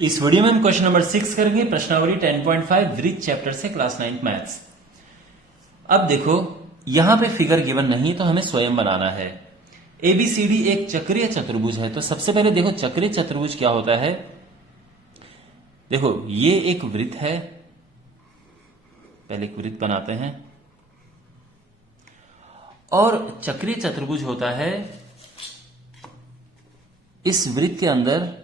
इस वीडियो में हम क्वेश्चन नंबर 6 करेंगे, प्रश्नावली 10.5 वृत्त चैप्टर से क्लास 9 मैथ्स। अब देखो यहां पे फिगर गिवन नहीं तो हमें स्वयं बनाना है। एबीसीडी एक चक्रीय चतुर्भुज है, तो सबसे पहले देखो चक्रीय चतुर्भुज क्या होता है। देखो ये एक वृत्त है, पहले एक वृत्त बनाते हैं, और चक्रीय चतुर्भुज होता है इस वृत्त के अंदर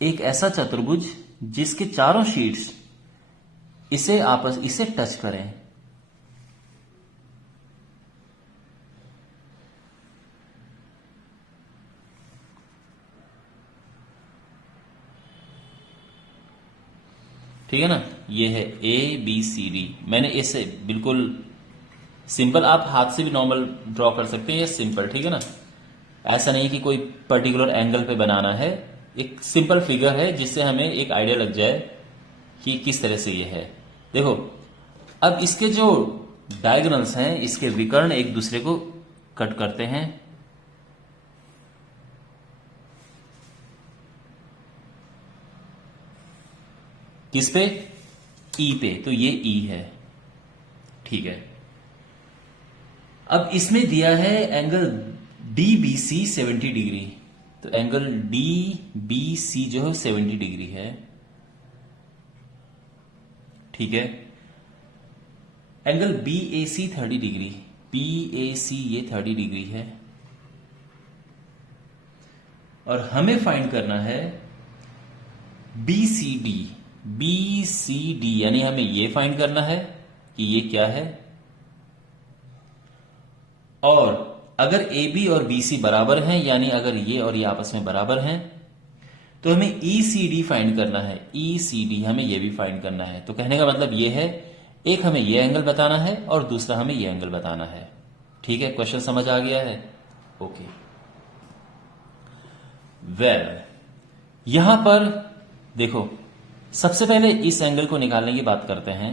एक ऐसा चतुर्भुज जिसके चारों शीट्स इसे टच करें। ठीक है ना, ये है ए बी सी डी। मैंने इसे बिल्कुल सिंपल, आप हाथ से भी नॉर्मल ड्रॉ कर सकते हैं, ये सिंपल, ठीक है ना। ऐसा नहीं कि कोई पर्टिकुलर एंगल पे बनाना है, एक सिंपल फिगर है जिससे हमें एक आइडिया लग जाए कि किस तरह से ये है। देखो अब इसके जो डायगोनल्स हैं, इसके विकर्ण एक दूसरे को कट करते हैं। किस पे? ई पे, तो ये ई है, ठीक है। अब इसमें दिया है angle D B C 70 degree, तो एंगल डी बी सी जो है 70 डिग्री है, ठीक है। Angle B A C 30 degree, B A C ये 30 डिग्री है, और हमें फाइंड करना है B C D. B C D यानी हमें ये फाइंड करना है कि ये क्या है, और अगर ए बी और बी सी बराबर हैं, यानी अगर ये और ये आपस में बराबर हैं, तो हमें ई सी डी फाइंड करना है। ई सी डी हमें ये भी फाइंड करना है। तो कहने का मतलब ये है, एक हमें ये एंगल बताना है और दूसरा हमें ये एंगल बताना है। ठीक है, क्वेश्चन समझ आ गया है? ओके वेल, यहां पर देखो सबसे पहले इस एंगल को निकालने की बात करते हैं।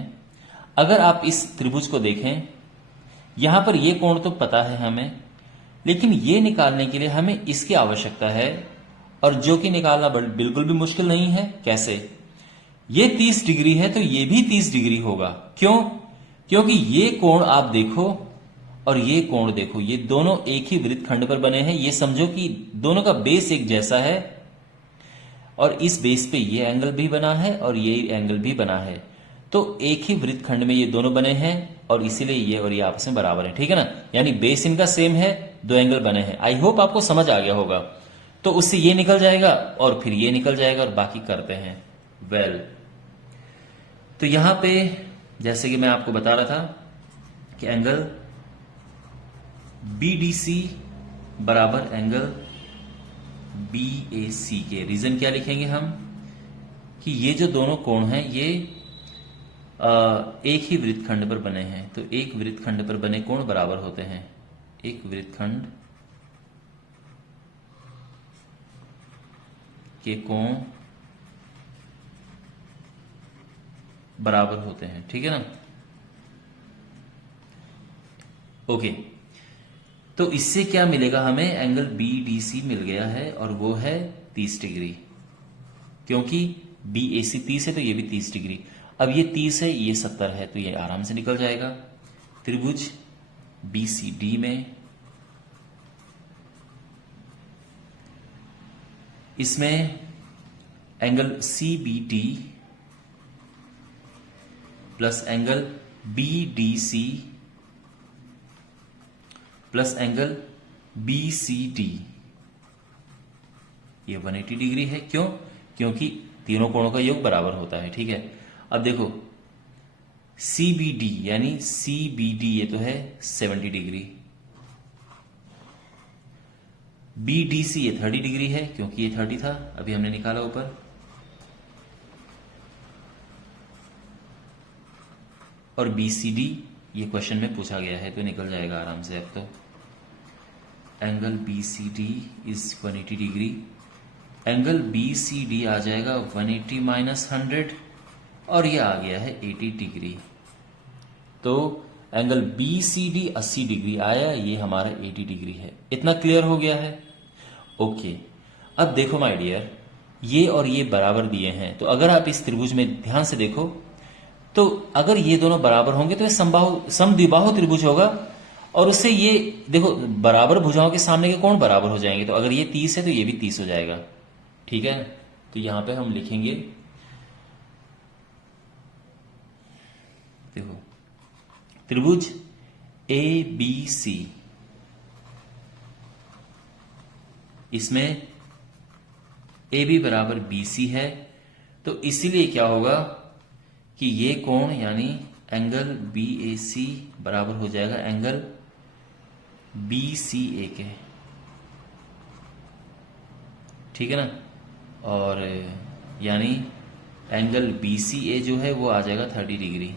अगर आप इस त्रिभुज को देखें, यहां पर ये कोण तो पता है हमें, लेकिन ये निकालने के लिए हमें इसकी आवश्यकता है, और जो कि निकालना बिल्कुल भी मुश्किल नहीं है। कैसे? ये 30 डिग्री है तो ये भी 30 डिग्री होगा। क्यों? क्योंकि ये कोण आप देखो और ये कोण देखो, ये दोनों एक ही वृत्तखंड पर बने हैं। ये समझो कि दोनों का बेस एक जैसा है, और इस बेस पे ये एंगल भी बना है और ये एंगल भी बना है, तो एक ही वृत्तखंड में ये दोनों बने हैं, और इसीलिए ये और ये आपस में बराबर है। ठीक है ना, यानी बेस इनका सेम है, दो एंगल बने हैं। आई होप आपको समझ आ गया होगा। तो उससे ये निकल जाएगा और फिर ये निकल जाएगा, और बाकी करते हैं। वेल, तो यहां पे जैसे कि मैं आपको बता रहा था कि एंगल बी डी सी बराबर एंगल बी ए सी के। रीजन क्या लिखेंगे हम कि ये जो दोनों कोण हैं ये एक ही वृत्तखंड पर बने हैं, तो एक वृत्तखंड पर बने कोण बराबर होते हैं। एक वृत्तखंड के कोण बराबर होते हैं, ठीक है ना। ओके, तो इससे क्या मिलेगा हमें? एंगल बी डी सी मिल गया है, और वो है 30 डिग्री, क्योंकि बी ए सी 30 है तो ये भी 30 डिग्री। अब ये 30 है, ये 70 है, तो ये आराम से निकल जाएगा। त्रिभुज बी सी डी में इसमें angle C B T plus angle B D C plus angle B C D, ये 180 डिग्री है। क्यों? क्योंकि तीनों कोणों का योग बराबर होता है। ठीक है, अब देखो सी बी डी यानी सी बी डी ये तो है 70 डिग्री, बी डी सी ये 30 डिग्री है, क्योंकि ये 30 था, अभी हमने निकाला ऊपर, और बी सी डी ये क्वेश्चन में पूछा गया है, तो निकल जाएगा आराम से। अब तो angle B C D is 180 degree, angle B C D आ जाएगा 180 माइनस 100, और ये आ गया है 80 डिग्री। तो angle B C D 80 degree आया, ये हमारा 80 डिग्री है। इतना क्लियर हो गया है? ओके, अब देखो माय डियर, ये और ये बराबर दिए हैं, तो अगर आप इस त्रिभुज में ध्यान से देखो तो अगर ये दोनों बराबर होंगे तो ये समबाहु समद्विबाहु त्रिभुज होगा। और उससे ये देखो, बराबर भुजाओं के सामने के कोण बराबर हो जाएंगे, तो अगर ये 30 है तो ये भी 30 हो जाएगा। ठीक है, तो यहां पे हम लिखेंगे, देखो त्रिभुज ए बी सी, इसमें ए बी बराबर बी सी है, तो इसीलिए क्या होगा कि ये कोण यानी एंगल बी ए सी बराबर हो जाएगा एंगल बी सी ए के। ठीक है ना, और यानी एंगल बी सी ए जो है वो आ जाएगा 30 डिग्री,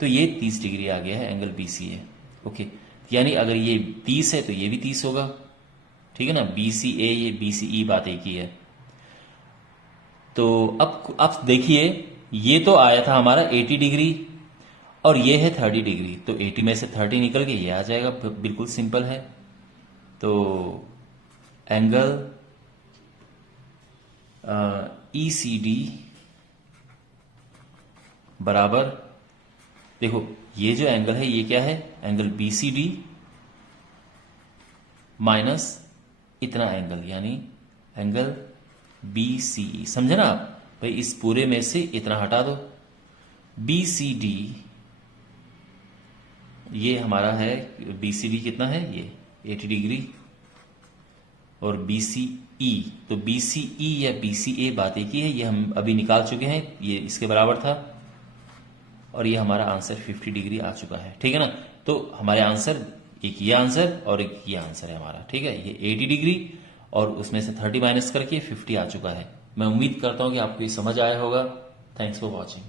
तो ये 30 डिग्री आ गया है एंगल बी सी ए। ओके, यानी अगर ये 30 है तो ये भी 30 होगा। ठीक है ना, बी सी ए ये बी सी ई बात एक ही है। तो अब देखिए, ये तो आया था हमारा 80 डिग्री और ये है 30 डिग्री, तो 80 में से 30 निकल के ये आ जाएगा, बिल्कुल सिंपल है। तो एंगल ई सी डी बराबर, देखो ये जो एंगल है ये क्या है, angle B C D minus इतना एंगल, यानी एंगल बी सी ई। समझे ना आप भाई, इस पूरे में से इतना हटा दो। बी सी डी ये हमारा है, बी सी डी कितना है, ये 80 डिग्री, और बी सी ई, तो बी सी ई या बी सी ए बात एक ही है, ये हम अभी निकाल चुके हैं, ये इसके बराबर था, और ये हमारा आंसर 50 डिग्री आ चुका है। ठीक है ना, तो हमारे आंसर, एक ये आंसर और एक ये आंसर है हमारा। ठीक है, ये 80 डिग्री और उसमें से 30 माइनस करके 50 आ चुका है। मैं उम्मीद करता हूं कि आपको ये समझ आया होगा। Thanks for watching.